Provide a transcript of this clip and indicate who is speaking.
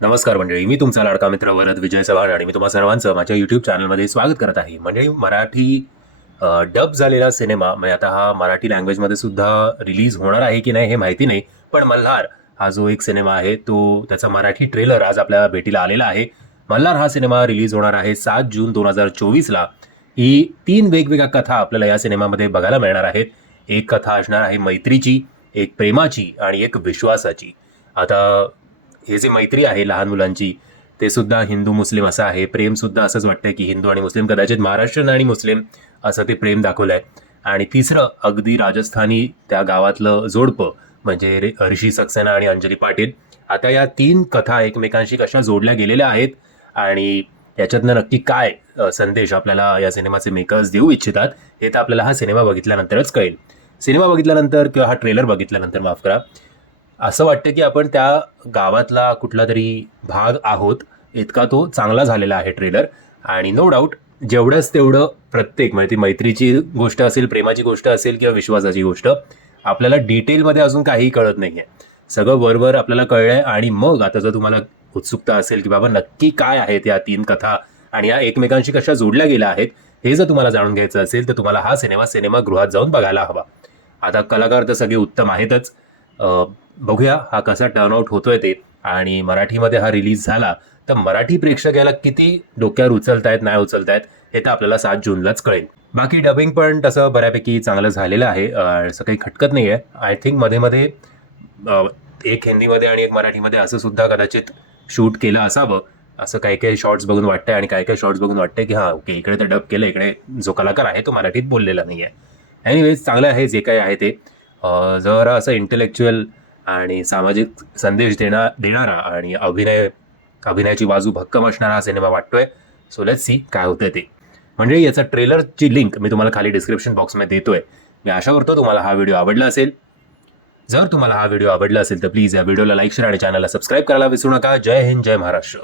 Speaker 1: नमस्कार मंडळी मी तुमचा लाडका मित्र वरद विजय चव्हाण आणि मी तुम्हा सर्वांचं माझ्या यूट्यूब चॅनलमध्ये स्वागत करत आहे. मंडळी मराठी डब झालेला सिनेमा म्हणजे आता हा मराठी लँग्वेजमध्ये सुद्धा रिलीज होणार आहे की नाही हे माहिती नाही पण मल्हार हा जो एक सिनेमा आहे तो त्याचा मराठी ट्रेलर आज आपल्या भेटीला आलेला आहे. मल्हार हा सिनेमा रिलीज होणार आहे सात जून दोन हजार चोवीसला. ही तीन वेगवेगळ्या कथा आपल्याला या सिनेमामध्ये बघायला मिळणार आहेत. एक कथा असणार आहे मैत्रीची एक प्रेमाची आणि एक विश्वासाची. आता हे जे मैत्री आहे लहान मुलांची ते सुद्धा हिंदू मुस्लिम असं आहे. प्रेम सुद्धा असंच वाटतंय की हिंदू आणि मुस्लिम कदाचित महाराष्ट्रीयन आणि मुस्लिम असं ते प्रेम दाखवलंय. आणि तिसरं अगदी राजस्थानी त्या गावातलं जोडपं म्हणजे ऋषी सक्सेना आणि अंजली पाटील आता या तीन कथा एकमेकांशी कशा जोडल्या गेलेल्या आहेत आणि याच्यातनं नक्की काय संदेश आपल्याला या सिनेमाचे मेकर्स देऊ इच्छितात हे तर आपल्याला हा सिनेमा बघितल्यानंतरच कळेल. सिनेमा बघितल्यानंतर किंवा हा ट्रेलर बघितल्यानंतर माफ करा असं वाटतं की आपण त्या गावातला कुठला तरी भाग आहोत. इतका तो चांगला झालेला आहे ट्रेलर. आणि नो डाऊट जेवढंच तेवढं प्रत्येक म्हणजे ती मैत्रीची गोष्ट असेल प्रेमाची गोष्ट असेल किंवा विश्वासाची गोष्ट आपल्याला डिटेलमध्ये अजून काहीही कळत नाही आहे सगळं वरवर आपल्याला कळलंय आणि मग आता जर तुम्हाला उत्सुकता असेल की बाबा नक्की काय आहेत या तीन कथा आणि या एकमेकांशी कशा जोडल्या गेल्या आहेत हे जर तुम्हाला जाणून घ्यायचं असेल तर तुम्हाला हा सिनेमा सिनेमागृहात जाऊन बघायला हवा. आता कलाकार तर सगळे उत्तम आहेतच. बघूया हा कसा टर्नआउट होतोय ते. आणि मराठीमध्ये हा रिलीज झाला तर मराठी प्रेक्षक याला किती डोक्यावर उचलतायत नाही उचलतायत हे तर आपल्याला सात जूनलाच कळेल. बाकी डबिंग पण तसं बऱ्यापैकी चांगलं झालेलं आहे. असं काही खटकत नाही आहे आय थिंकमध्ये मध्ये एक हिंदीमध्ये आणि एक मराठीमध्ये असं सुद्धा कदाचित शूट केलं असावं. असं काही काही शॉर्ट्स बघून वाटतंय आणि काही काही शॉर्ट्स बघून वाटतंय की हां ओके इकडे तर डब केलं इकडे जो कलाकार आहे तो मराठीत बोललेला नाही आहे एनिवेज चांगलं आहे जे काही आहे ते. जरा असं इंटेलेक्च्युअल आणि सामाजिक संदेश देणार देणारा आणि अभिनय अभिनयाची बाजू भक्कम असणारा हा सिनेमा वाटतोय. सो लेट सी काय होतं ते. म्हणजे याचा ट्रेलरची लिंक मी तुम्हाला खाली डिस्क्रिप्शन बॉक्समध्ये देतोय. मी आशा करतो तुम्हाला हा व्हिडिओ आवडला असेल. जर तुम्हाला हा व्हिडिओ आवडला असेल तर प्लीज या व्हिडिओला लाईक शेअर आणि चॅनलला सबस्क्राईब करायला विसरू नका. जय हिंद जय महाराष्ट्र.